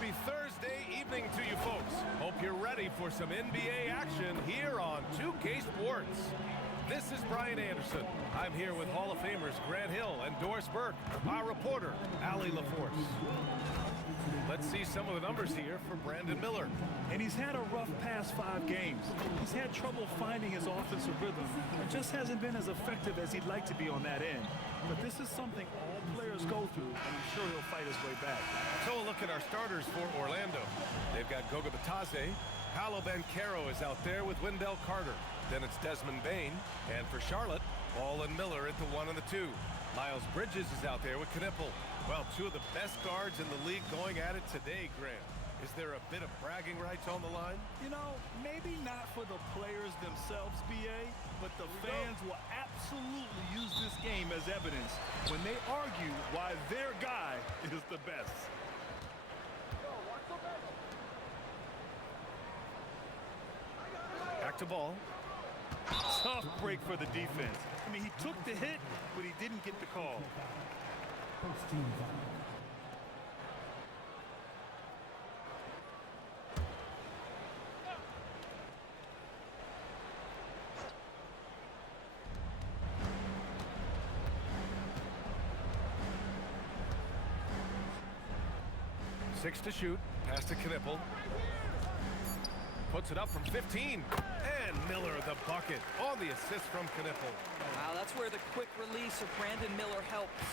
Happy Thursday evening to you folks. Hope you're ready for some NBA action here on 2K Sports. This is Brian Anderson. I'm here with Hall of Famers Grant Hill and Doris Burke, our reporter, Allie LaForce. Let's see some of the numbers here for Brandon Miller. And he's had a rough past 5 games. He's had trouble finding his offensive rhythm and just hasn't been as effective as he'd like to be on that end. But this is something all players go through, and I'm sure he'll fight his way back. So a look at our starters for Orlando. They've got Goga Bitadze. Paolo Banchero is out there with Wendell Carter. Then it's Desmond Bane. And for Charlotte, Ball and Miller at the 1 and the 2. Miles Bridges is out there with Knipple. Well, 2 of the best guards in the league going at it today, Grant. Is there a bit of bragging rights on the line? You know, maybe not for the players themselves, B.A., but the fans will absolutely use this game as evidence when they argue why their guy is the best. Back to Ball. Tough break for the defense. I mean, he took the hit, but he didn't get the call. First team foul. Six to shoot. Pass to Knipple. Puts it up from 15. And Miller the bucket on the assist from Knipple. Wow, that's where the quick release of Brandon Miller helps.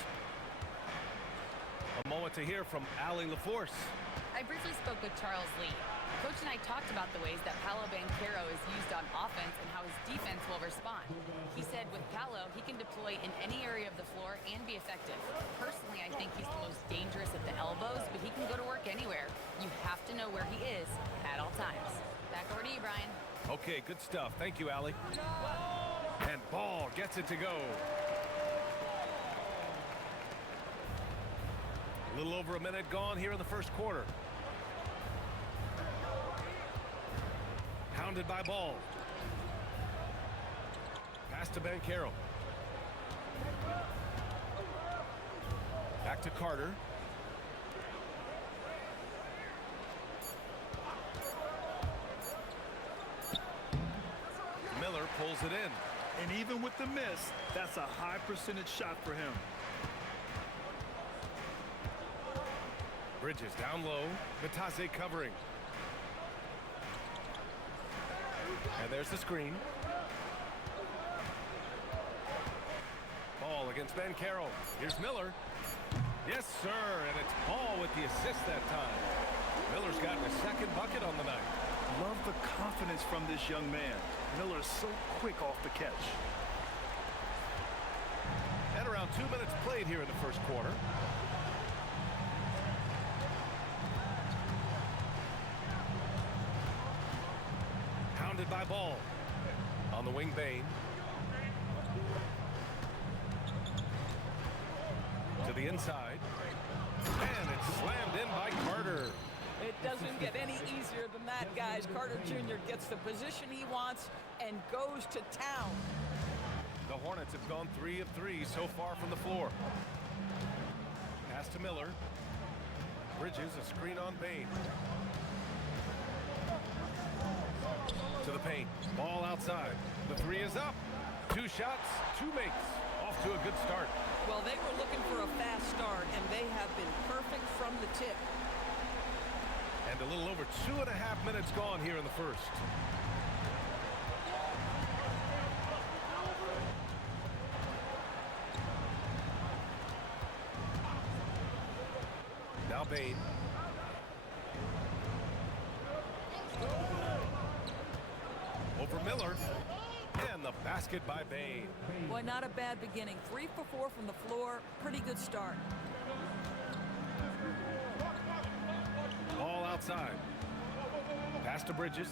A moment to hear from Allie LaForce. I briefly spoke with Charles Lee. Coach and I talked about the ways that Paolo Banchero is used on offense and how his defense will respond. He said with Paolo, he can deploy in any area of the floor and be effective. Personally, I think he's the most dangerous at the elbows, but he can go to work anywhere. You have to know where he is at all times. Back over to you, Brian. Okay, good stuff. Thank you, Allie. And Ball gets it to go. A little over a minute gone here in the first quarter. Hounded by Ball. Pass to Banchero. Back to Carter. Miller pulls it in. And even with the miss, that's a high percentage shot for him. Bridges down low. Bitadze covering. And there's the screen. Ball against Banchero. Here's Miller. Yes, sir. And it's Ball with the assist that time. Miller's gotten a second bucket on the night. Love the confidence from this young man. Miller's so quick off the catch. And around 2 minutes played here in the first quarter. Hounded by Ball. On the wing, Bane. To the inside. And it's slammed in by Carter. It doesn't get any easier than that, guys. Carter Jr. gets the position he wants and goes to town. The Hornets have gone 3 of 3 so far from the floor. Pass to Miller. Bridges, a screen on Bane. To the paint. Ball outside. The 3 is up. 2 shots, 2 makes. Off to a good start. Well, they were looking for a fast start, and they have been perfect from the tip. And a little over 2.5 minutes gone here in the first. Now Bane. Over Miller. And the basket by Bane. Boy, not a bad beginning. 3 for 4 from the floor. Pretty good start. Ball outside. Pass to Bridges.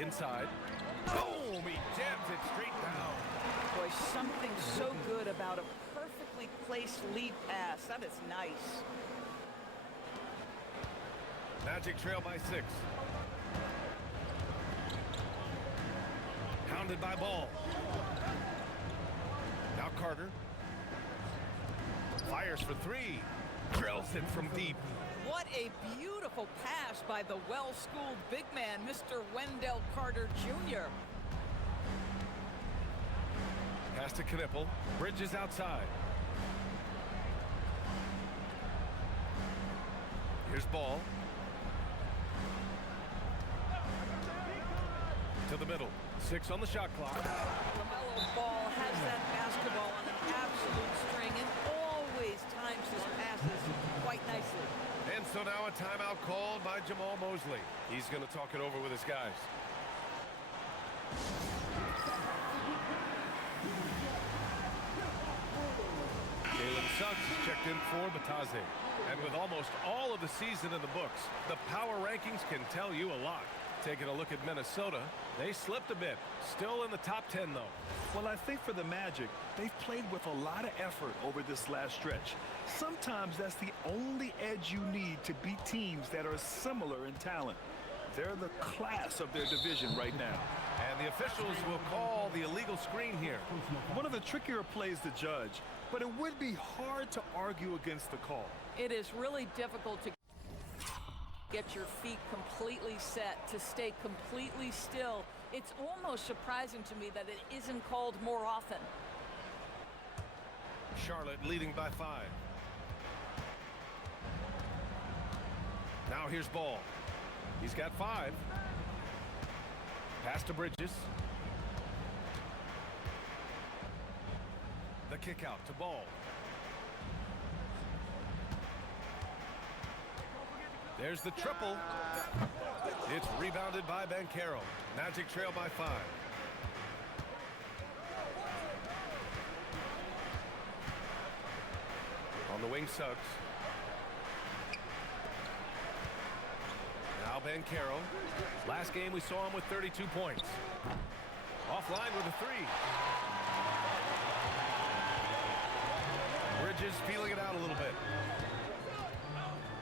Inside. Boom! He jams it straight down. Boy, something so good about a perfectly placed lead pass. That is nice. Magic trail by 6. Hounded by Ball. Now Carter. Fires for three. Drills it from deep. What a beautiful pass by the well-schooled big man, Mr. Wendell Carter Jr. Pass to Knipple. Bridges outside. Here's Ball. To the middle. 6 on the shot clock. LaMelo Ball has that basketball on an absolute string and always times his passes quite nicely. And so now a timeout called by Jamal Mosley. He's going to talk it over with his guys. Jalen Suggs is checked in for Batase. And with almost all of the season in the books, the power rankings can tell you a lot. Taking a look at Minnesota, they slipped a bit. Still in the top 10, though. Well, I think for the Magic, they've played with a lot of effort over this last stretch. Sometimes that's the only edge you need to beat teams that are similar in talent. They're the class of their division right now. And the officials will call the illegal screen here. One of the trickier plays to judge, but it would be hard to argue against the call. It is really difficult to get your feet completely set, to stay completely still. It's almost surprising to me that it isn't called more often. Charlotte leading by 5. Now here's Ball. He's got 5. Pass to Bridges. The kick out to Ball. There's the triple. It's rebounded by Banchero. Magic trail by 5. On the wing, Suggs. Now Banchero. Last game we saw him with 32 points. Offline with a 3. Bridges feeling it out a little bit.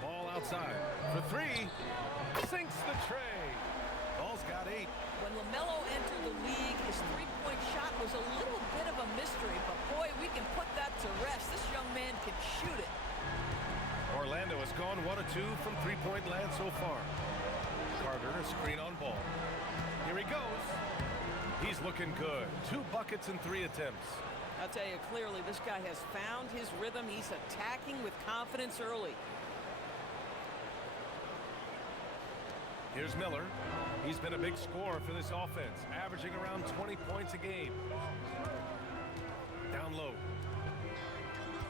Ball outside for 3. Sinks the tray. Ball's got 8. When LaMelo entered the league, his three-point shot was a little bit of a mystery, but boy, we can put that to rest. This young man can shoot it. Orlando has gone 1 of 2 from three-point land so far. Carter, a screen on Ball. Here he goes. He's looking good. 2 buckets and 3 attempts. I'll tell you clearly, this guy has found his rhythm. He's attacking with confidence early. Here's Miller. He's been a big scorer for this offense, averaging around 20 points a game. Down low.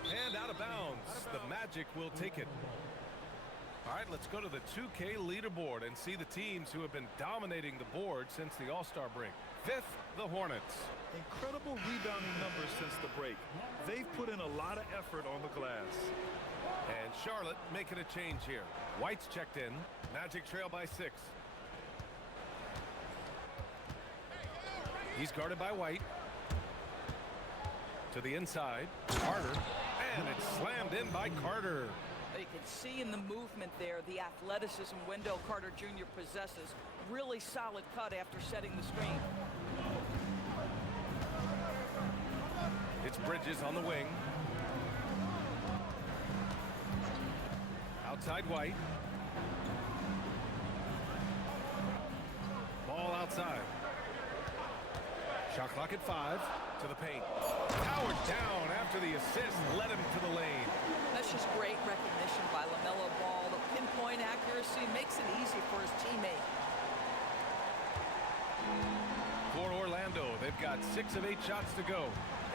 And out of bounds. The Magic will take it. All right, let's go to the 2K leaderboard and see the teams who have been dominating the board since the All-Star break. 5th, the Hornets. Incredible rebounding numbers since the break. They've put in a lot of effort on the glass. And Charlotte making a change here. White's checked in. Magic trail by 6. He's guarded by White. To the inside. Carter. And it's slammed in by Carter. You can see in the movement there the athleticism Wendell Carter Jr. possesses. Really solid cut after setting the screen. It's Bridges on the wing. Outside White. Ball outside. Shot clock at 5. To the paint. Powered down after the assist led him to the lane. That's just great recognition by LaMelo Ball. The pinpoint accuracy makes it easy for his teammate. For Orlando, they've got 6 of 8 shots to go.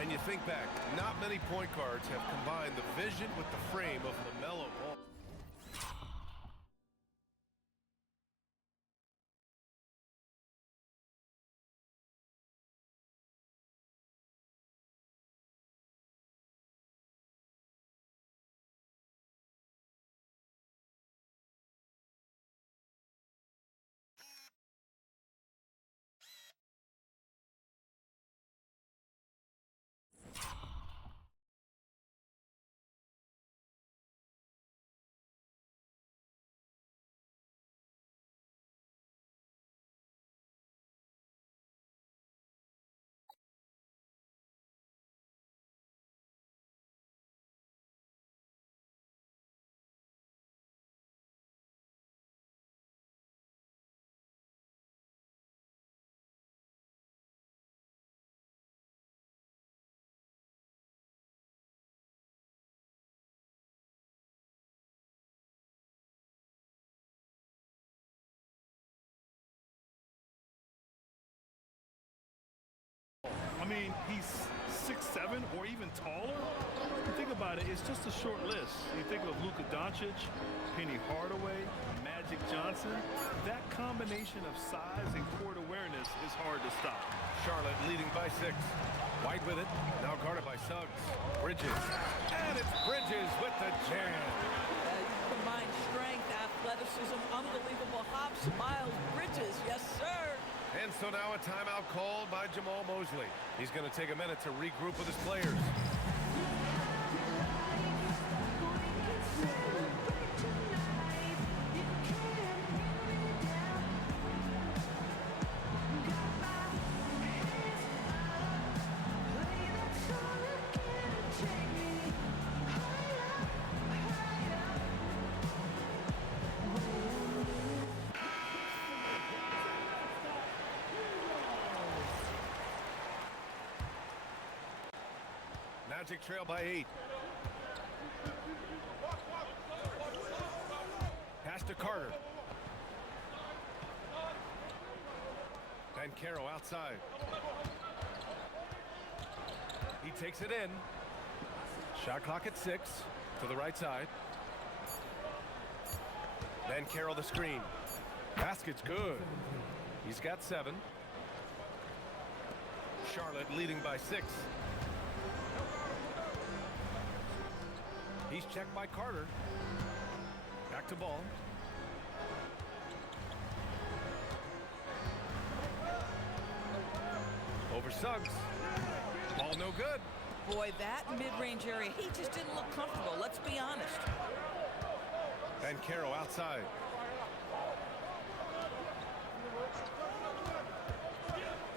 And you think back, not many point guards have combined the vision with the frame of LaMelo Ball. I mean, he's 6'7" or even taller. You think about it, it's just a short list. You think of Luka Doncic, Penny Hardaway, Magic Johnson. That combination of size and court awareness is hard to stop. Charlotte leading by 6. White with it, now guarded by Suggs. Bridges, and it's Bridges with the jam. Combined strength, athleticism, unbelievable hops. Miles Bridges, yes, sir. And so now a timeout called by Jamal Mosley. He's going to take a minute to regroup with his players. Magic trail by 8. Pass to Carter. Caro outside. He takes it in. Shot clock at 6 to the right side. Caro the screen. Basket's good. He's got 7. Charlotte leading by 6. He's checked by Carter. Back to ball. Over Suggs. Ball no good. Boy, that mid-range area, he just didn't look comfortable. Let's be honest. Caro outside.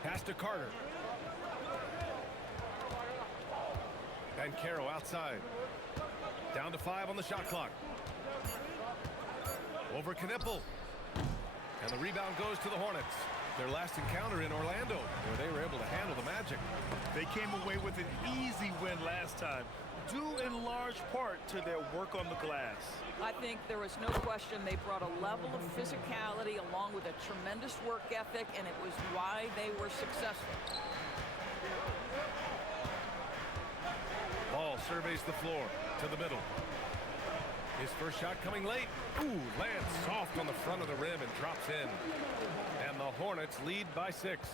Pass to Carter. Caro outside. Down to 5 on the shot clock. Over Knipple. And the rebound goes to the Hornets. Their last encounter in Orlando, where they were able to handle the Magic. They came away with an easy win last time, due in large part to their work on the glass. I think there was no question they brought a level of physicality along with a tremendous work ethic, and it was why they were successful. Ball surveys the floor to the middle. His first shot coming late. Ooh, lands soft on the front of the rim and drops in. And the Hornets lead by 6.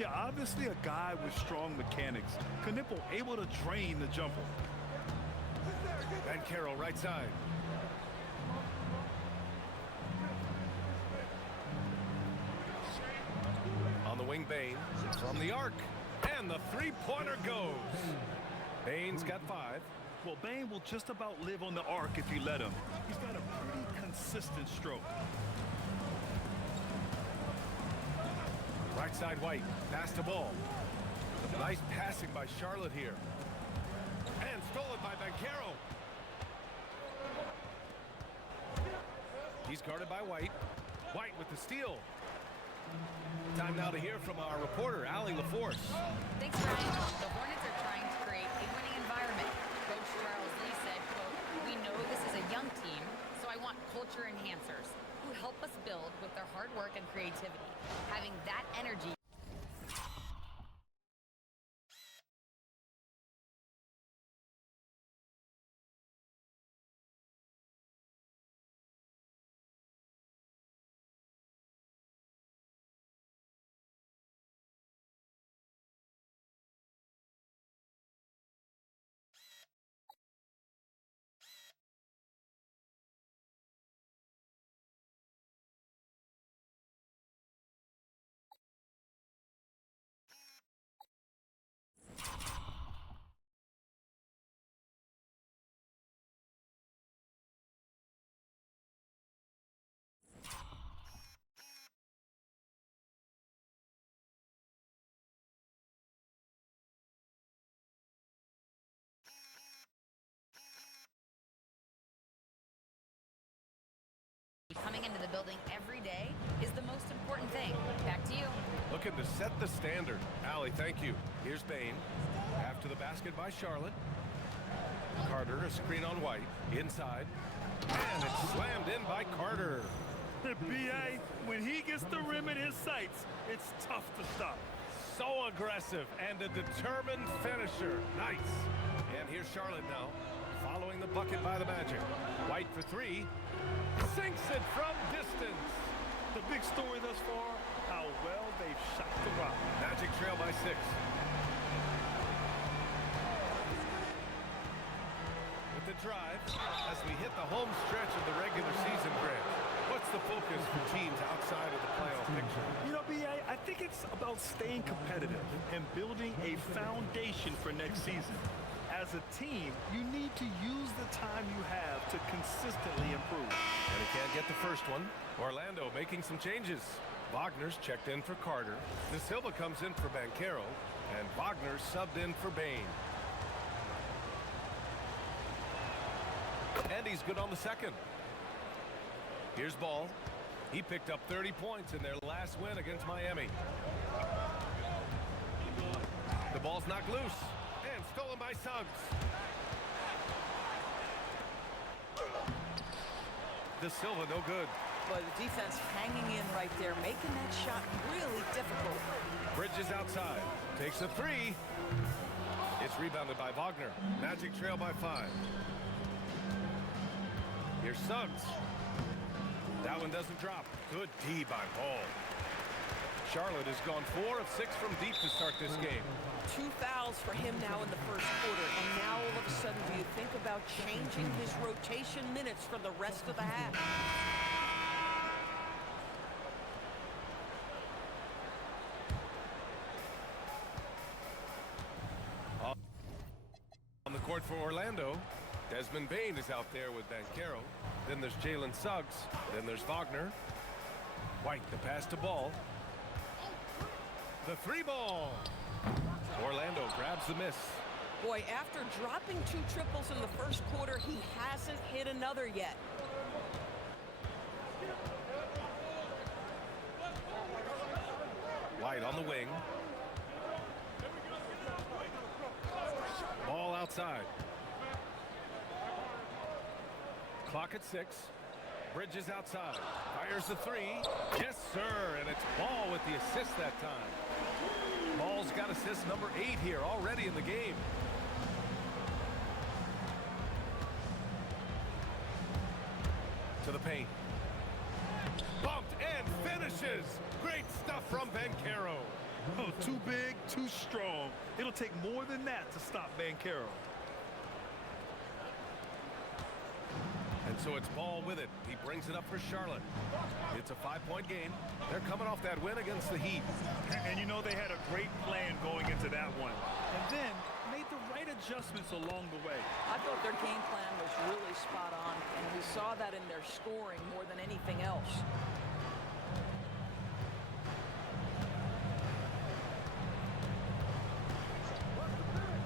Yeah, obviously a guy with strong mechanics. Knipple able to drain the jumper. Caro right side. On the wing, Bane from the arc. And the three-pointer goes. Bane's got 5. Well, Bane will just about live on the arc if you let him. He's got a pretty consistent stroke. Right side, White. Pass to ball. Nice passing by Charlotte here. And stolen by Caro. He's guarded by White. White with the steal. Time now to hear from our reporter, Allie LaForce. Thanks, Ryan. The Hornets are trying to create a winning environment. Coach Charles Lee said, quote, "We know this is a young team, so I want culture enhancers who help us build with their hard work and creativity. Having that energy." Coming into the building every day is the most important thing. Back to you. Looking to set the standard. Allie, thank you. Here's Bane. After the basket by Charlotte. Carter, a screen on White. Inside. And it's slammed in by Carter. B.A., when he gets the rim in his sights, it's tough to stop. So aggressive and a determined finisher. Nice. And here's Charlotte now, following the bucket by the Magic. White for three. Sinks it from distance. The big story thus far, how well they've shot the rock. Magic trail by 6. With the drive, as we hit the home stretch of the regular season, Grant, what's the focus for teams outside of the playoff picture? You know, B.A., I think it's about staying competitive and building a foundation for next season. As a team, you need to use the time you have to consistently improve. And he can't get the first one. Orlando making some changes. Wagner's checked in for Carter. De Silva comes in for Banchero. And Wagner subbed in for Bain. And he's good on the second. Here's Ball. He picked up 30 points in their last win against Miami. The ball's knocked loose. And stolen by Suggs. De Silva, no good. But the defense hanging in right there, making that shot really difficult. Bridges outside. Takes a three. It's rebounded by Wagner. Magic trail by 5. Here's Suggs. That one doesn't drop. Good D by Ball. Charlotte has gone 4 of 6 from deep to start this game. 2 fouls for him now in the first quarter, and now all of a sudden do you think about changing his rotation minutes for the rest of the half? On the court for Orlando, Desmond Bain is out there with Banchero. Then there's Jalen Suggs. Then there's Wagner. White, the pass to Ball. The 3 ball. Orlando grabs the miss. Boy, after dropping 2 triples in the first quarter, he hasn't hit another yet. White on the wing. Ball outside. Clock at 6. Bridges outside. Fires the 3. Yes, sir. And it's Ball with the assist that time. Ball's got assist number 8 here already in the game. To the paint. Bumped and finishes. Great stuff from Banchero. Oh, too big, too strong. It'll take more than that to stop Banchero. And so it's Ball with it. He brings it up for Charlotte. It's a 5-point game. They're coming off that win against the Heat. And you know they had a great plan going into that one. And then made the right adjustments along the way. I thought their game plan was really spot on, and we saw that in their scoring more than anything else.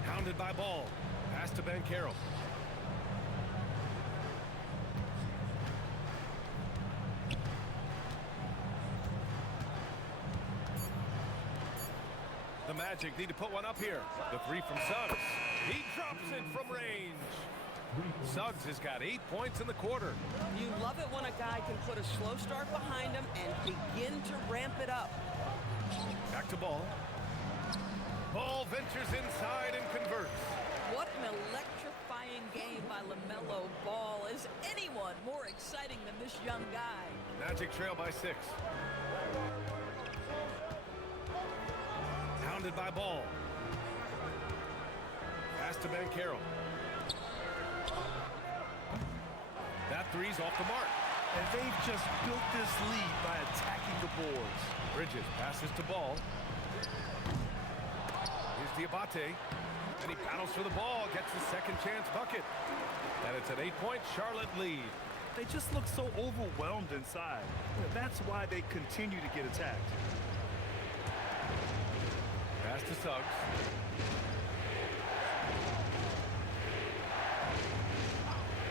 Hounded by Ball. Pass to Banchero. The Magic need to put one up here. The 3 from Suggs. He drops it from range. Suggs has got 8 points in the quarter. You love it when a guy can put a slow start behind him and begin to ramp it up. Back to Ball. Ball ventures inside and converts. What an electrifying game by LaMelo Ball. Is anyone more exciting than this young guy? Magic trail by 6. Hounded by Ball. Pass to Banchero. That 3's off the mark. And they've just built this lead by attacking the boards. Bridges passes to Ball. Here's Diabate. And he battles for the ball. Gets the second chance bucket. And it's an 8-point Charlotte lead. They just look so overwhelmed inside. That's why they continue to get attacked. Pass to Suggs.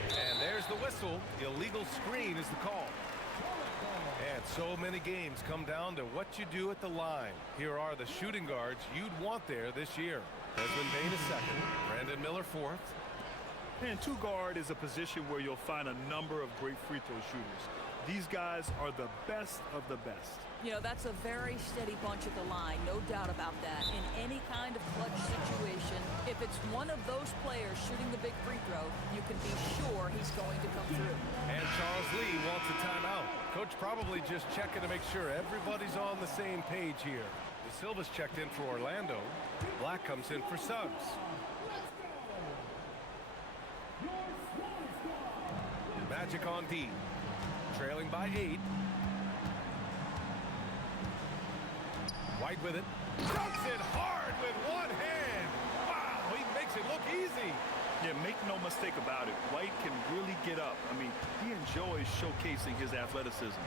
And there's the whistle. Illegal screen is the call. And so many games come down to what you do at the line. Here are the shooting guards you'd want there this year. Desmond Bain is second. Brandon Miller fourth. And 2 guard is a position where you'll find a number of great free throw shooters. These guys are the best of the best. You know, that's a very steady bunch at the line, no doubt about that. In any kind of clutch situation, if it's one of those players shooting the big free throw, you can be sure he's going to come through. And Charles Lee wants a timeout. Coach probably just checking to make sure everybody's on the same page here. De Silva's checked in for Orlando. Black comes in for Suggs. Magic on D. Trailing by 8. White with it. Dunks it hard with one hand. Wow, he makes it look easy. Yeah, make no mistake about it. White can really get up. I mean, he enjoys showcasing his athleticism.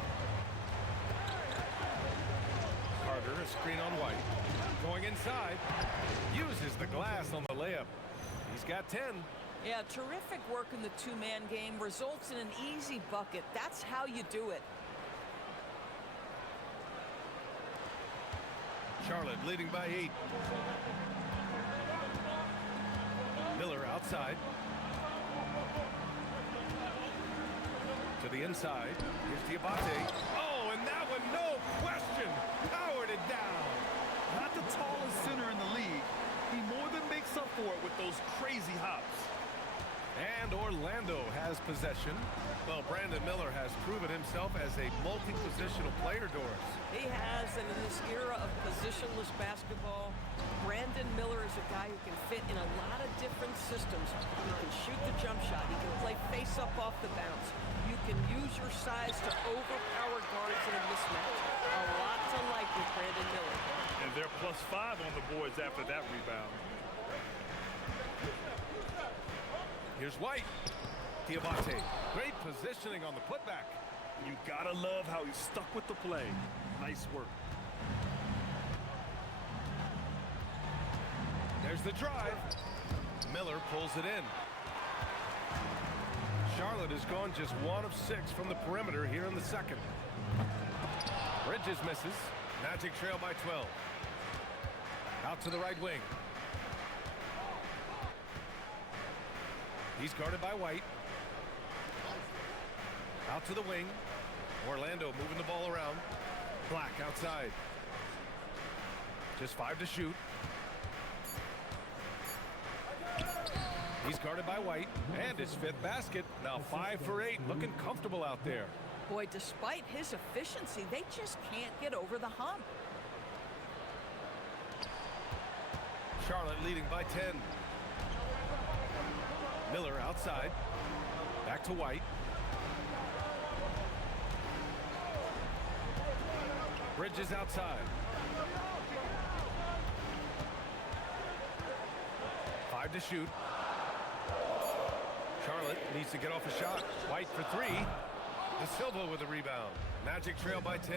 Carter, a screen on White. Going inside. Uses the glass on the layup. He's got 10. Yeah, terrific work in the two-man game. Results in an easy bucket. That's how you do it. Charlotte leading by 8. Miller outside. To the inside. Here's Diabate. Oh, and that one, no question, powered it down. Not the tallest center in the league. He more than makes up for it with those crazy hops. And Orlando has possession. Well, Brandon Miller has proven himself as a multi-positional player, Doris. He has, and in this era of positionless basketball, Brandon Miller is a guy who can fit in a lot of different systems. He can shoot the jump shot. He can play face-up off the bounce. You can use your size to overpower guards in a mismatch. A lot to like with Brandon Miller. And they're +5 on the boards after that rebound. Here's White. Diabate. Great positioning on the putback. You gotta love how he stuck with the play. Nice work. There's the drive. Miller pulls it in. Charlotte has gone just 1 of 6 from the perimeter here in the second. Bridges misses. Magic trail by 12. Out to the right wing. He's guarded by White. Out to the wing. Orlando moving the ball around. Black outside. Just 5 to shoot. He's guarded by White. And his 5th basket. Now 5 for 8. Looking comfortable out there. Boy, despite his efficiency, they just can't get over the hump. Charlotte leading by 10. Miller outside. Back to White. Bridges outside. 5 to shoot. Charlotte needs to get off a shot. White for 3. De Silva with a rebound. Magic trail by 10.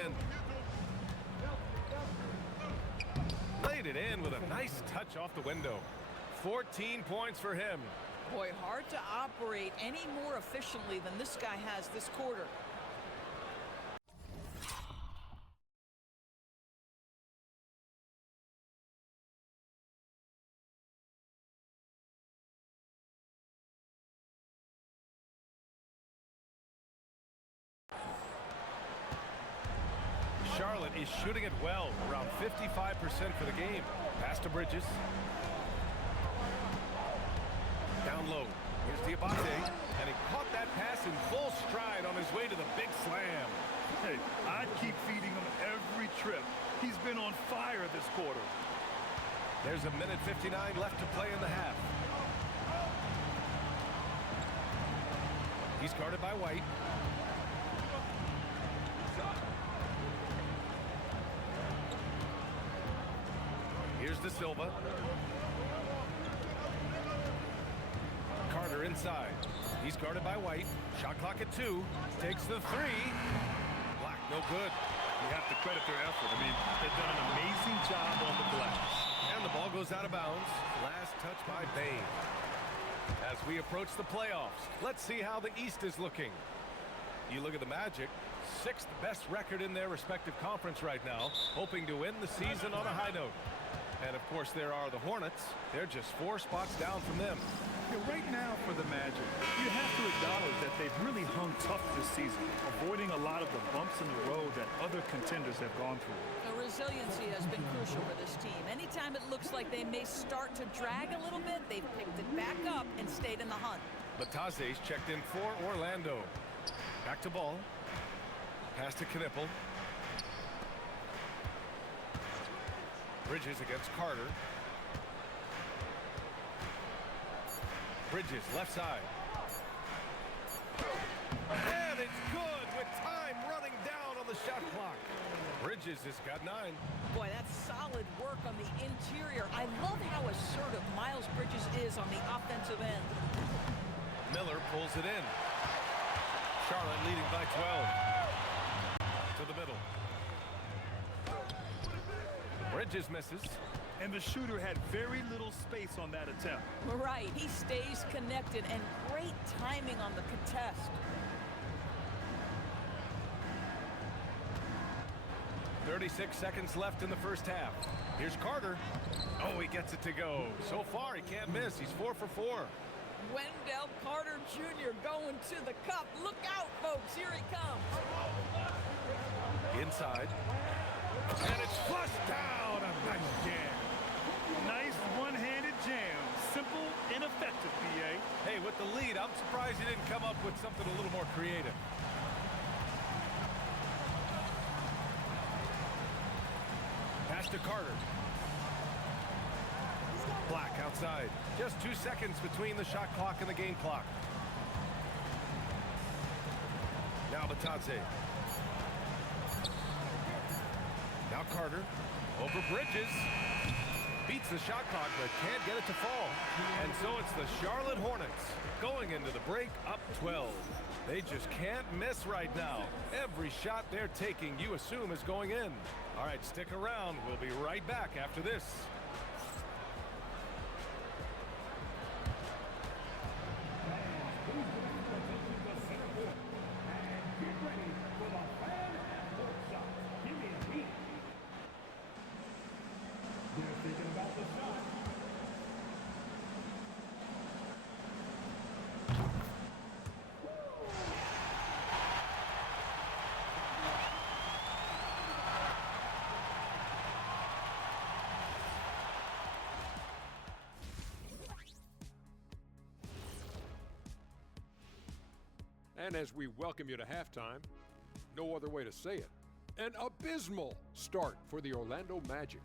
Laid it in with a nice touch off the window. 14 points for him. Boy, hard to operate any more efficiently than this guy has this quarter. Charlotte is shooting it well, around 55% for the game. Pass to Bridges. Down low. Here's Diabate, and he caught that pass in full stride on his way to the big slam. Hey, I'd keep feeding him every trip. He's been on fire this quarter. There's 1:59 left to play in the half. He's guarded by White. Here's De Silva. Carter inside. He's guarded by White. Shot clock at 2. Takes the 3. Black, no good. You have to credit their effort. I mean, they've done an amazing job on the glass. And the ball goes out of bounds. Last touch by Bain. As we approach the playoffs, let's see how the East is looking. You look at the Magic, 6th best record in their respective conference right now, hoping to end the season on a high note. And, of course, there are the Hornets. They're just 4 spots down from them. Right now for the Magic, you have to acknowledge that they've really hung tough this season, avoiding a lot of the bumps in the road that other contenders have gone through. The resiliency has been crucial for this team. Anytime it looks like they may start to drag a little bit, they've picked it back up and stayed in the hunt. Bataze's checked in for Orlando. Back to ball. Pass to Knipple. Bridges against Carter. Bridges, left side. And it's good with time running down on the shot clock. Bridges has got 9. Boy, that's solid work on the interior. I love how assertive Miles Bridges is on the offensive end. Miller pulls it in. Charlotte leading by 12. To the middle. Bridges misses. And the shooter had very little space on that attempt. Right, he stays connected and great timing on the contest. 36 seconds left in the first half. Here's Carter. Oh, he gets it to go. So far, he can't miss. He's 4 for 4. Wendell Carter Jr. going to the cup. Look out, folks. Here he comes. Inside. And it's flushed down. A nice jam. Nice one-handed jam. Simple and effective, B.A. Hey, with the lead, I'm surprised he didn't come up with something a little more creative. Pass to Carter. Black outside. Just 2 seconds between the shot clock and the game clock. Now Bataze. Now Carter. Over Bridges. Beats the shot clock, but can't get it to fall. And so it's the Charlotte Hornets going into the break up 12. They just can't miss right now. Every shot they're taking, you assume, is going in. All right, stick around. We'll be right back after this. And as we welcome you to halftime, no other way to say it, an abysmal start for the Orlando Magic.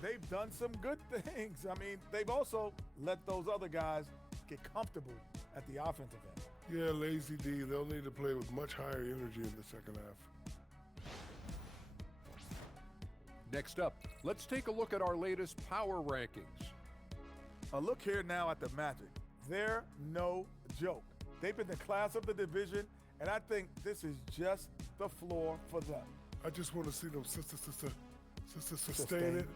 They've done some good things. I mean, they've also let those other guys get comfortable at the offensive end. Yeah, Lazy D, they'll need to play with much higher energy in the second half. Next up, let's take a look at our latest power rankings. A look here now at the Magic. They're no joke. They've been the class of the division, and I think this is just the floor for them. I just want to see them sustain it,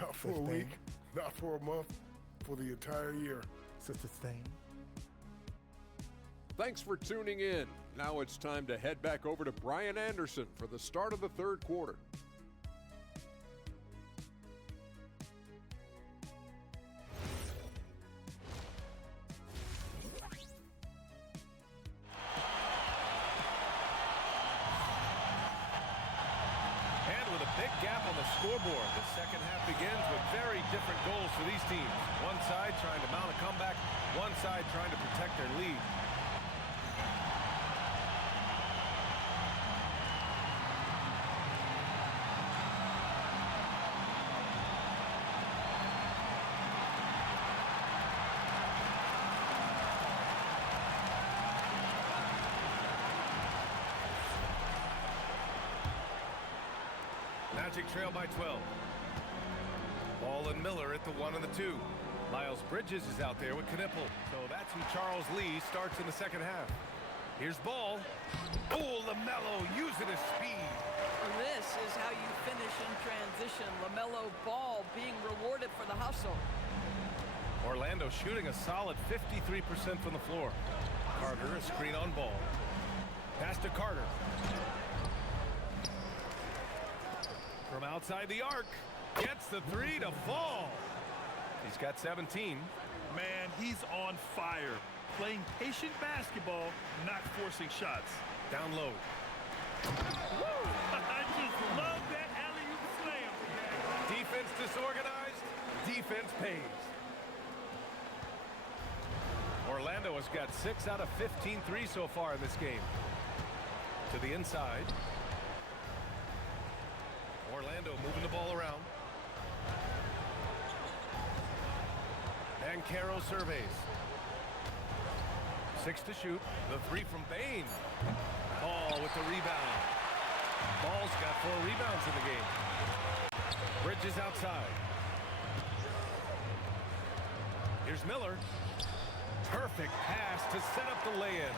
not for a week, not for a month, for the entire year. Sustain. Thanks for tuning in. Now it's time to head back over to Brian Anderson for the start of the third quarter. Scoreboard. The second half begins with very different goals for these teams. One side trying to mount a comeback, one side trying to protect their lead. Magic trail by 12. Ball and Miller at the 1 and the 2. Miles Bridges is out there with Knipple. So that's who Charles Lee starts in the second half. Here's Ball. Oh, LaMelo using his speed. This is how you finish in transition. LaMelo Ball being rewarded for the hustle. Orlando shooting a solid 53% from the floor. Carter, a screen on Ball. Pass to Carter. From outside the arc, gets the three to fall. He's got 17. Man, he's on fire. Playing patient basketball, not forcing shots. Down low. I just love that alley-oop slam. Defense disorganized, defense pays. Orlando has got 6 out of 15 threes so far in this game. To the inside. Orlando moving the ball around. Banchero surveys. 6 to shoot. The three from Bain. Ball with the rebound. Ball's got 4 rebounds in the game. Bridges outside. Here's Miller. Perfect pass to set up the lay-in.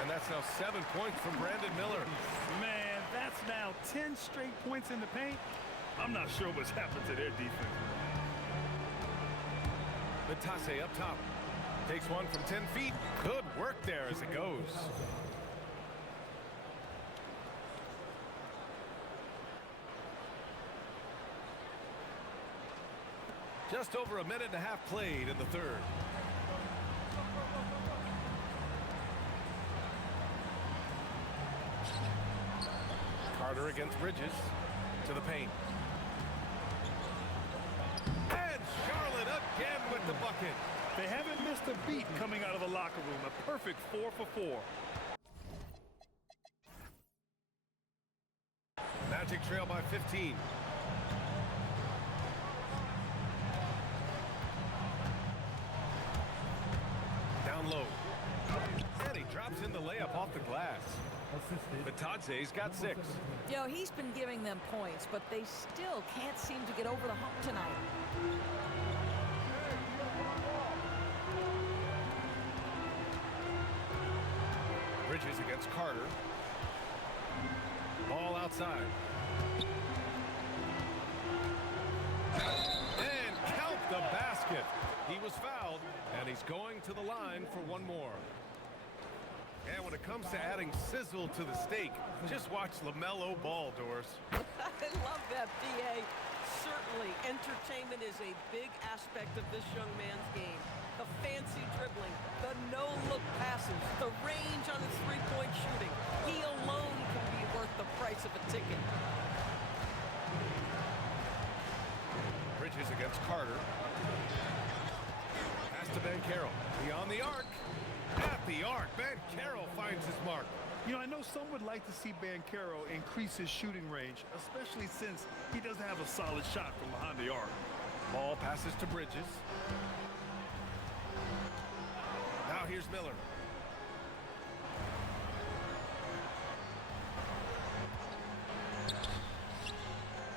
And that's now 7 points from Brandon Miller. Man, that's now 10 straight points in the paint. I'm not sure what's happened to their defense. Vitase up top. Takes one from 10 feet. Good work there as it goes. Just over a minute and a half played in the third. Carter against Bridges. To the paint. And Charlotte again with the bucket. They haven't missed a beat coming out of the locker room. A perfect 4 for 4. Magic trail by 15. Down low. And he drops in the layup off the glass. Vitase's got 6. You know, he's been giving them points, but they still can't seem to get over the hump tonight. Bridges against Carter. Ball outside. And count the basket. He was fouled, and he's going to the line for one more. And when it comes to adding sizzle to the steak, just watch LaMelo ball, Doris. I love that, D.A. Certainly, entertainment is a big aspect of this young man's game. The fancy dribbling, the no-look passes, the range on his three-point shooting. He alone can be worth the price of a ticket. Bridges against Carter. Pass to Banchero. Beyond the arc. At the arc. Banchero finds his mark. You know, I know some would like to see Banchero increase his shooting range, especially since he doesn't have a solid shot from behind the arc. Ball passes to Bridges. Now here's Miller.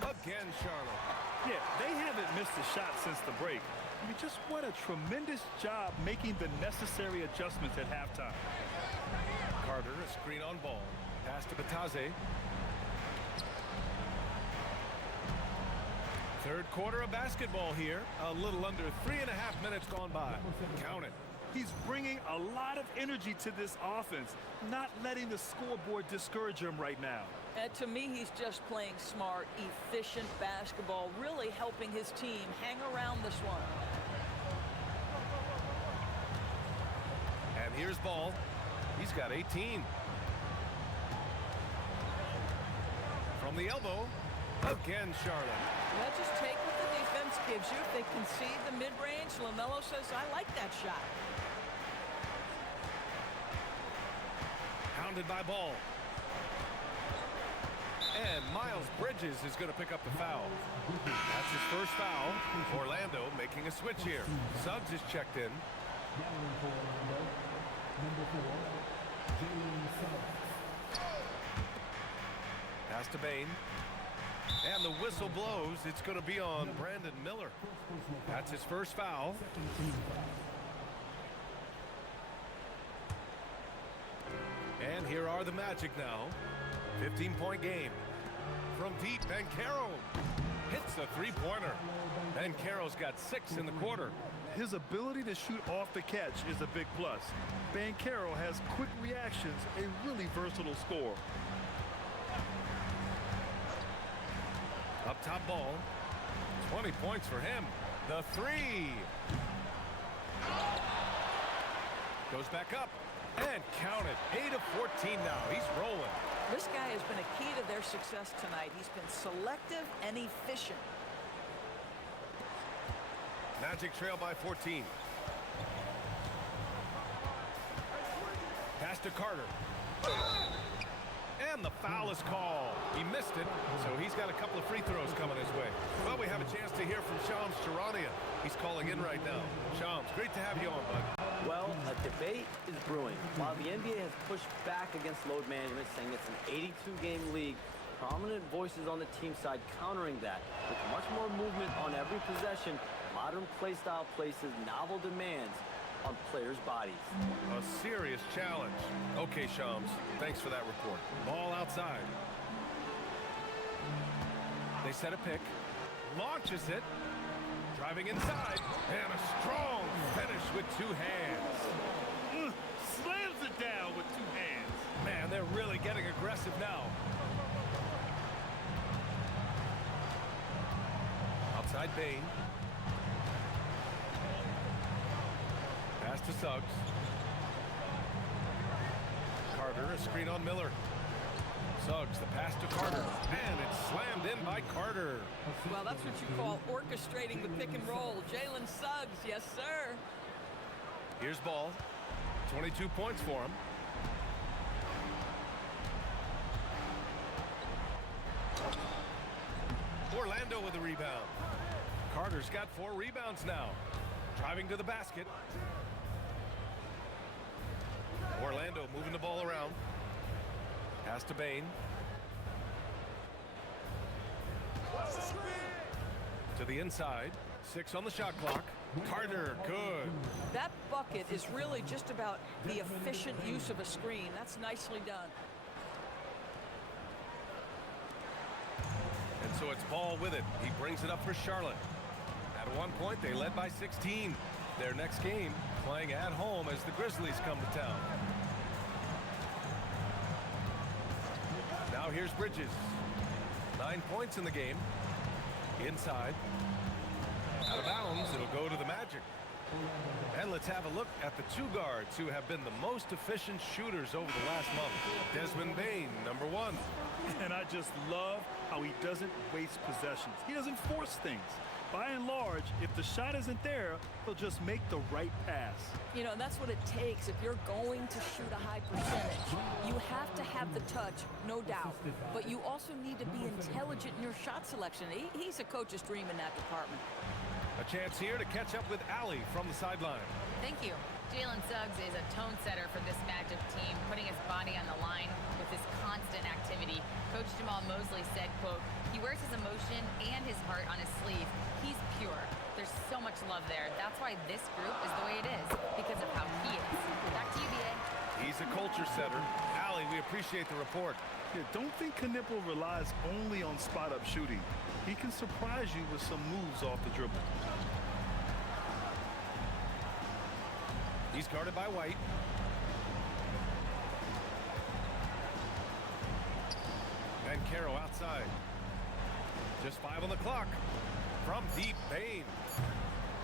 Again, Charlotte. Yeah, they haven't missed a shot since the break. I mean, just what a tremendous job making the necessary adjustments at halftime. Carter, a screen on ball. Pass to Vitase. Third quarter of basketball here. A little under 3.5 minutes gone by. Count it. He's bringing a lot of energy to this offense, not letting the scoreboard discourage him right now. And to me, he's just playing smart, efficient basketball, really helping his team hang around this one. And here's Ball. He's got 18. From the elbow, again Charlotte. Well, just take what the defense gives you. If they concede the mid-range, LaMelo says, I like that shot. Pounded by Ball. And Miles Bridges is going to pick up the foul. That's his first foul. Orlando making a switch here. Suggs is checked in. Pass to Bain. And the whistle blows. It's going to be on Brandon Miller. That's his first foul. And here are the Magic now. 15-point game. From deep, Banchero hits the three-pointer. Banchero's got 6 in the quarter. His ability to shoot off the catch is a big plus. Banchero has quick reactions, a really versatile scorer. Up top ball. 20 points for him. The three. Goes back up. And count it. 8 of 14 now. He's rolling. This guy has been a key to their success tonight. He's been selective and efficient. Magic trail by 14. Pass to Carter. And the foul is called. He missed it, so he's got a couple of free throws coming his way. Well, we have a chance to hear from Shams Charania. He's calling in right now. Shams, great to have you on, bud. Well, a debate is brewing. While the NBA has pushed back against load management, saying it's an 82-game league, prominent voices on the team side countering that. With much more movement on every possession, modern play style places novel demands on players' bodies. A serious challenge. Okay, Shams, thanks for that report. Ball outside. They set a pick. Launches it. Driving inside. And a strong finish with two hands. Slams it down with two hands. Man, they're really getting aggressive now. Outside Bain. Pass to Suggs. Carter, a screen on Miller. Suggs, the pass to Carter. And it's slammed in by Carter. Well, that's what you call orchestrating the pick and roll. Jalen Suggs, yes, sir. Here's Ball. 22 points for him. Orlando with the rebound. Carter's got 4 rebounds now. Driving to the basket. Orlando moving the ball around. Pass to Bain. To the inside. 6 on the shot clock. Carter, good. That bucket is really just about the efficient use of a screen. That's nicely done. And so it's Ball with it. He brings it up for Charlotte. At one point, they led by 16. Their next game, playing at home as the Grizzlies come to town. Now here's Bridges. 9 points in the game. Inside. Out of bounds, it'll go to the Magic. And let's have a look at the 2 guards who have been the most efficient shooters over the last month. Desmond Bain, number 1. And I just love how he doesn't waste possessions. He doesn't force things. By and large, if the shot isn't there, he'll just make the right pass. You know, that's what it takes if you're going to shoot a high percentage. You have to have the touch, no doubt. But you also need to be intelligent in your shot selection. He's a coach's dream in that department. A chance here to catch up with Allie from the sideline. Thank you. Jalen Suggs is a tone setter for this Magic team, putting his body on the line with his constant activity. Coach Jamal Mosley said, quote, "He wears his emotion and his heart on his sleeve. He's pure. There's so much love there. That's why this group is the way it is, because of how he is." Back to you, BA. He's a culture setter. Allie, we appreciate the report. Yeah, don't think Knipple relies only on spot-up shooting. He can surprise you with some moves off the dribble. He's guarded by White. Caro outside. Just 5 on the clock. From deep, Bain.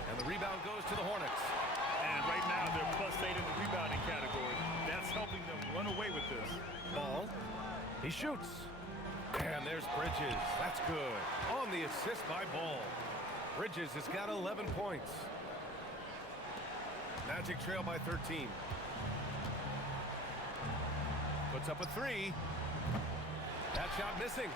And the rebound goes to the Hornets. And right now they're +8 in the rebounding category. That's helping them run away with this. Ball. He shoots. And there's Bridges. That's good. On the assist by Ball. Bridges has got 11 points. Magic trail by 13. Puts up a 3. That shot missing.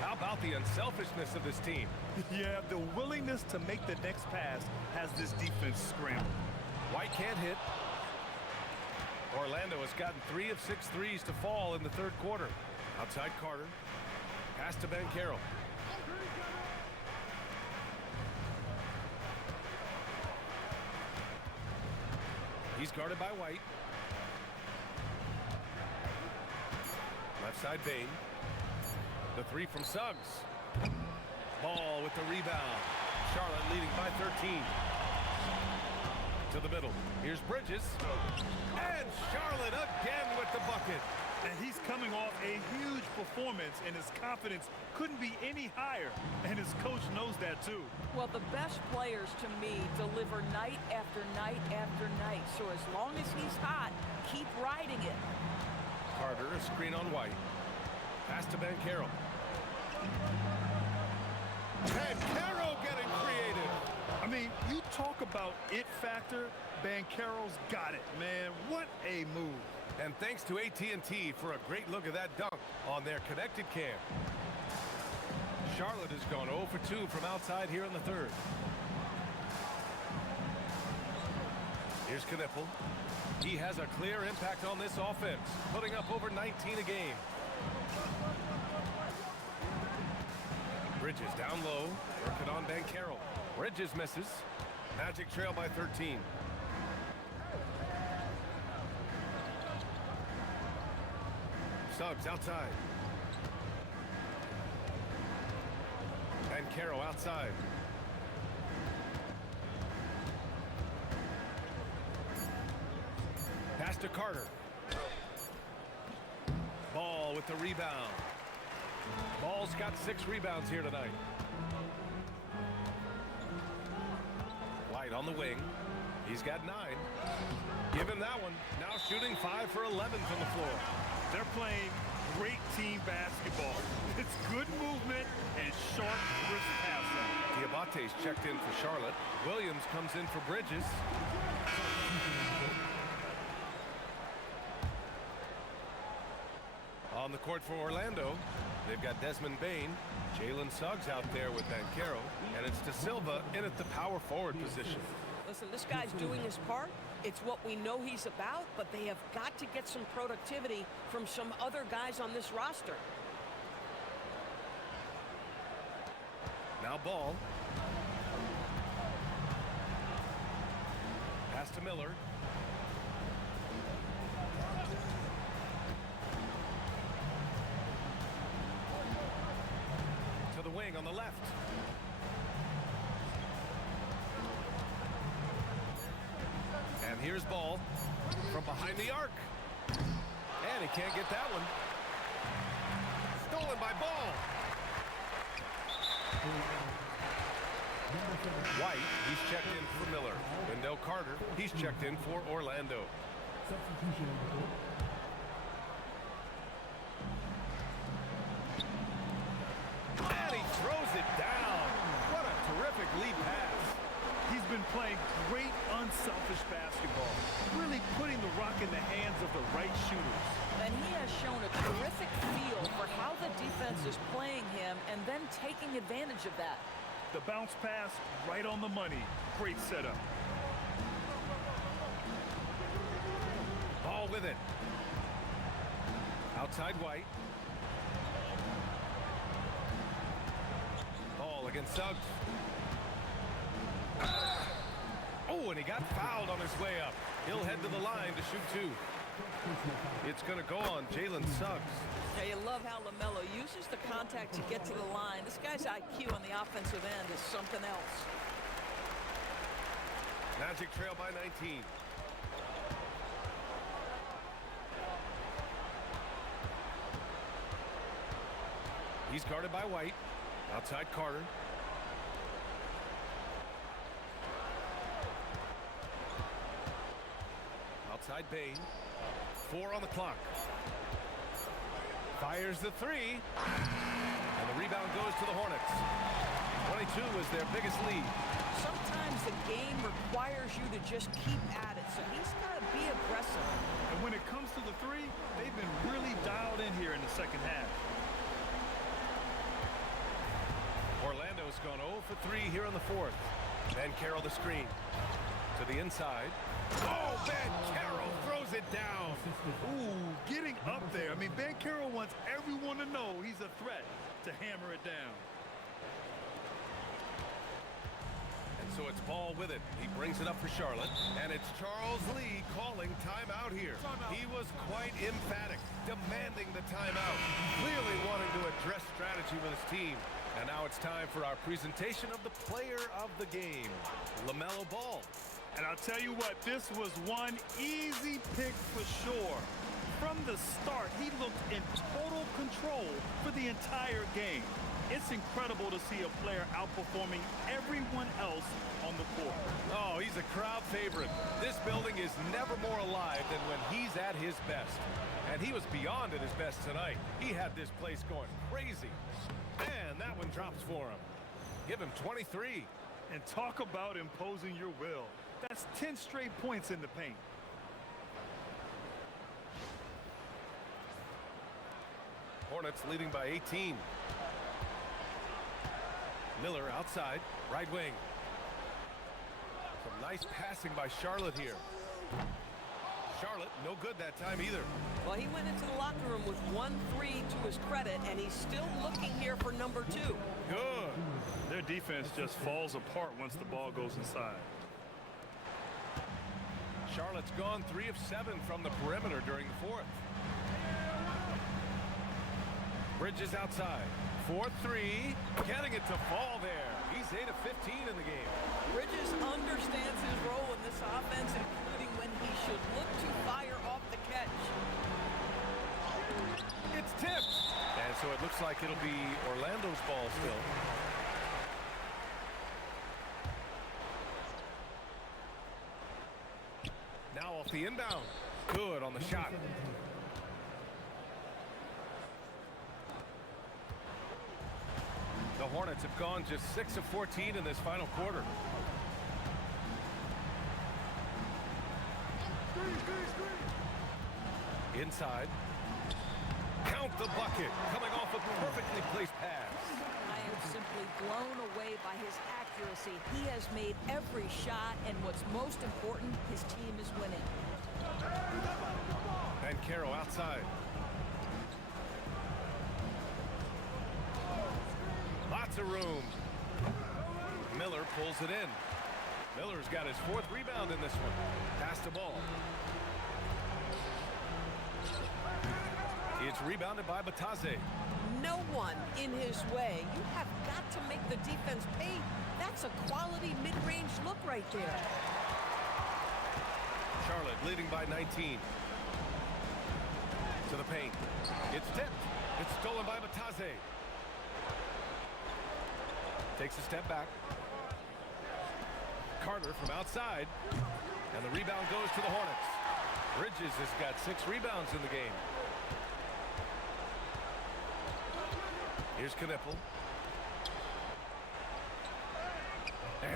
How about the unselfishness of this team? Yeah, the willingness to make the next pass has this defense scrambled. White can't hit. Orlando has gotten 3 of 6 threes to fall in the third quarter. Outside Carter. Pass to Caro. He's guarded by White. Left side Bain. The 3 from Suggs. Ball with the rebound. Charlotte leading by 13. To the middle. Here's Bridges. And Charlotte again with the bucket. And he's coming off a huge performance, and his confidence couldn't be any higher. And his coach knows that, too. Well, the best players, to me, deliver night after night after night. So as long as he's hot, keep riding it. Carter, a screen on White. Pass to Banchero. Banchero getting creative. I mean, you talk about it factor, Banchero's got it, man. What a move. And thanks to AT&T for a great look at that dunk on their connected cam. Charlotte has gone 0 for 2 from outside here in the third. Here's Knippel. He has a clear impact on this offense, putting up over 19 a game. Bridges down low, working on Banchero. Bridges misses. Magic trail by 13. Suggs outside. Banchero outside. Pass to Carter. Ball with the rebound. Ball's got 6 rebounds here tonight. White on the wing. He's got 9. Give him that one. Now shooting 5 for 11 from the floor. They're playing great team basketball. It's good movement and sharp, crisp passing. Diabate's checked in for Charlotte. Williams comes in for Bridges. On the court for Orlando, they've got Desmond Bane, Jalen Suggs out there with Banchero, and it's De Silva in at the power forward position. Listen, this guy's doing his part. It's what we know he's about, but they have got to get some productivity from some other guys on this roster. Now Ball. Pass to Miller. To the wing on the left. And here's Ball from behind the arc. And he can't get that one. Stolen by Ball. White, he's checked in for Miller. Wendell Carter, he's checked in for Orlando. Substitution on the court. And he throws it down. What a terrific lead pass. He's been playing great, unselfish basketball, really putting the rock in the hands of the right shooters. And he has shown a terrific feel for how the defense is playing him and then taking advantage of that. The bounce pass, right on the money. Great setup. Ball with it. Outside White. Ball against Suggs. Oh, and he got fouled on his way up. He'll head to the line to shoot 2. It's going to go on Jalen Suggs. Yeah, you love how LaMelo uses the contact to get to the line. This guy's IQ on the offensive end is something else. Magic trail by 19. He's guarded by White. Outside Carter. Outside Bane. 4 on the clock. Fires the 3. And the rebound goes to the Hornets. 22 was their biggest lead. Sometimes the game requires you to just keep at it, so he's got to be aggressive. And when it comes to the 3, they've been really dialed in here in the second half. Orlando's gone 0 for 3 here in the fourth. Banchero the screen. To the inside. Oh, Banchero throws it down. Ooh, getting up there. I mean, Banchero wants everyone to know he's a threat to hammer it down. And so it's Ball with it. He brings it up for Charlotte. And it's Charles Lee calling timeout here. He was quite emphatic, demanding the timeout. Clearly wanting to address strategy with his team. And now it's time for our presentation of the player of the game, LaMelo Ball. And I'll tell you what, this was one easy pick for sure. From the start, he looked in total control for the entire game. It's incredible to see a player outperforming everyone else on the court. Oh, he's a crowd favorite. This building is never more alive than when he's at his best. And he was beyond at his best tonight. He had this place going crazy. And that one drops for him. Give him 23. And talk about imposing your will. That's 10 straight points in the paint. Hornets leading by 18. Miller outside, right wing. Some nice passing by Charlotte here. Charlotte, no good that time either. Well, he went into the locker room with 1-3 to his credit, and he's still looking here for number 2. Good. Their defense just falls apart once the ball goes inside. Charlotte's gone 3 of 7 from the perimeter during the fourth. Bridges outside. 4-3. Getting it to fall there. He's 8 of 15 in the game. Bridges understands his role in this offense, including when he should look to fire off the catch. It's tipped. And so it looks like it'll be Orlando's ball still. Now off the inbound. Good on the shot. The Hornets have gone just 6 of 14 in this final quarter. Inside. Count the bucket. Coming off a perfectly placed pass. I am simply blown away by his accuracy. He has made every shot, and what's most important, his team is winning. Caro outside. Lots of room. Miller pulls it in. Miller's got his 4th rebound in this one. Pass the ball. It's rebounded by Batase. No one in his way. You have got to make the defense pay. That's a quality mid-range look right there. Charlotte leading by 19. To the paint. It's tipped. It's stolen by Batase. Takes a step back. Carter from outside. And the rebound goes to the Hornets. Bridges has got 6 rebounds in the game. Here's Knipple.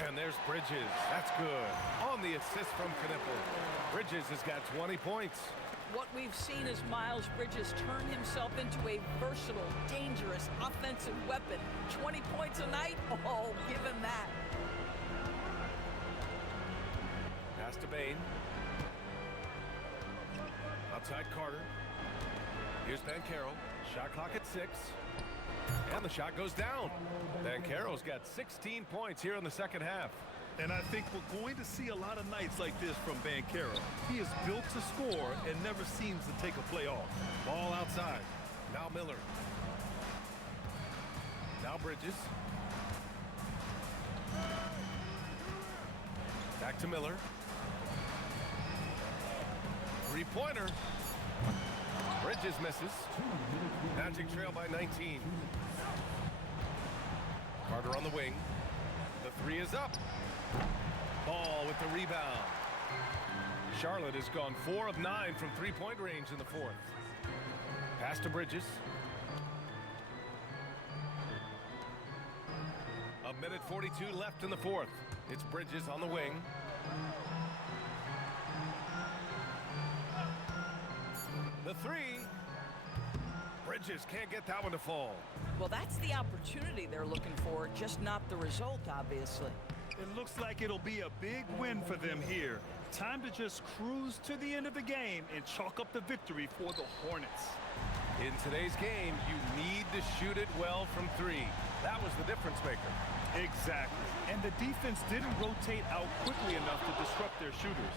And there's Bridges. That's good. On the assist from Knipple. Bridges has got 20 points. What we've seen is Miles Bridges turn himself into a versatile, dangerous offensive weapon. 20 points a night? Oh, give him that. Pass to Bain. Outside Carter. Here's Caro. Shot clock at 6. And the shot goes down. Caro's got 16 points here in the second half. And I think we're going to see a lot of nights like this from Caro. He is built to score and never seems to take a play off. Ball outside. Now Miller. Now Bridges. Back to Miller. 3-pointer. Bridges misses. Magic trail by 19. Carter on the wing. The 3 is up. Ball with the rebound. Charlotte has gone 4 of 9 from 3-point range in the 4th. Pass to Bridges. A minute 42 left in the 4th. It's Bridges on the wing. The 3. Bridges can't get that one to fall. Well, that's the opportunity they're looking for, just not the result, obviously. It looks like it'll be a big win for them here. Time to just cruise to the end of the game and chalk up the victory for the Hornets. In today's game, you need to shoot it well from 3. That was the difference maker. Exactly. And the defense didn't rotate out quickly enough to disrupt their shooters.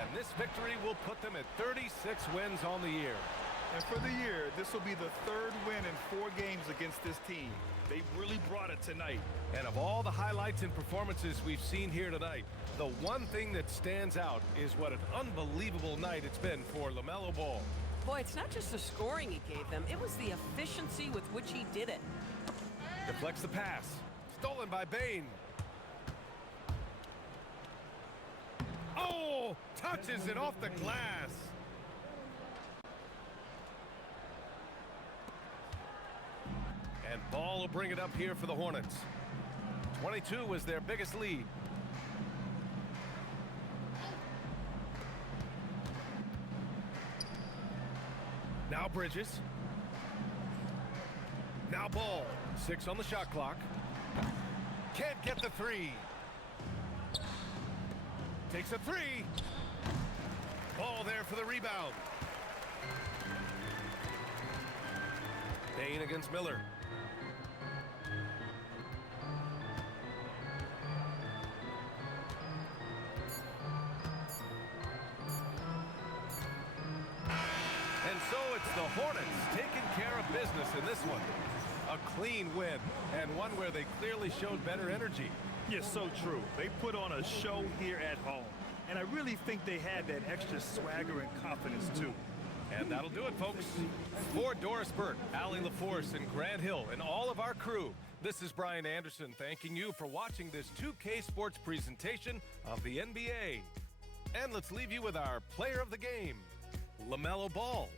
And this victory will put them at 36 wins on the year. And for the year, this will be the 3rd win in 4 games against this team. They really brought it tonight. And of all the highlights and performances we've seen here tonight, the one thing that stands out is what an unbelievable night it's been for LaMelo Ball. Boy, it's not just the scoring he gave them, it was the efficiency with which he did it. Deflects the pass. Stolen by Bain. Oh, touches it off the glass. And Ball will bring it up here for the Hornets. 22 was their biggest lead. Now Bridges. Now Ball. 6 on the shot clock. Can't get the 3. Takes a 3. Ball there for the rebound. Bain against Miller. And so it's the Hornets taking care of business in this one. A clean win, and one where they clearly showed better energy. Yes, so true. They put on a show here at home. And I really think they had that extra swagger and confidence, too. And that'll do it, folks. For Doris Burke, Allie LaForce, and Grant Hill, and all of our crew, this is Brian Anderson thanking you for watching this 2K Sports presentation of the NBA. And let's leave you with our player of the game, LaMelo Ball.